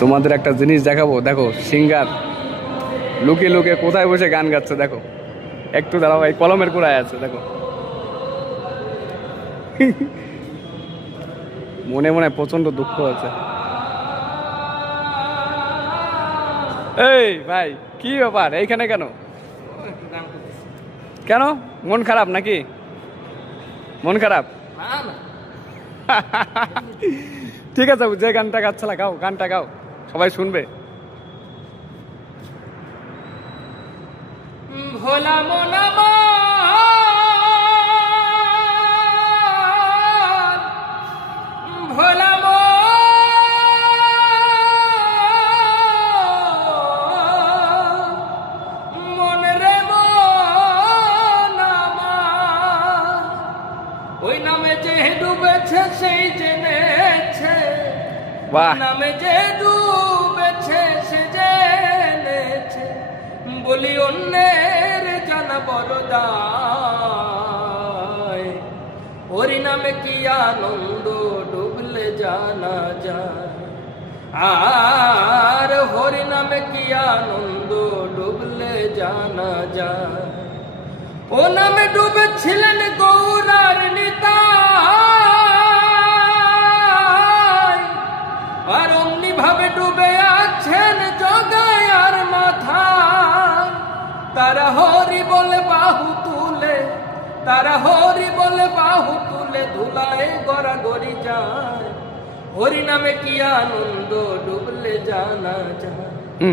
তোমাদের একটা জিনিস দেখাবো, দেখো সিঙ্গার লুকে লুকে কোথায় বসে গান গাচ্ছে দেখো। একটু দাঁড়াও, এই কলমের গোড়ায় আছে দেখো। মনে মনে প্রচন্ড দুঃখ আছে। এই ভাই কি ব্যাপার এইখানে কেন? কেন মন খারাপ নাকি? মন খারাপ? ঠিক আছে, যে গানটা গাচ্ছিলা গাও, গানটা গাও, সবাই শুনবে। ভোলা মোনা ভোলা মন রে ওই নামে যে ডুবেছে সেই জেনেছে, বাহ, নামে যে ডুবেছে সে জেনেছে, বলি অন্যের জানা বড়দায়। হরি নামে কি আনন্দ ডুবলে জানা যায়, আর হরি নামে কি আনন্দ ডুবলে জানা যায়। ও নামে ডুবেছিলেন গৌরার নিতাই, আর অমনি ভাবে ডুবে আছেন জগায় আর মাথা। তারা হরি বলে বাহু তুলে, তারা হরি বলে বাহু তুলে ধুলায় গড়াগড়ি যায়। হরি নামে কি আনন্দ ডুবলে জানা যায়।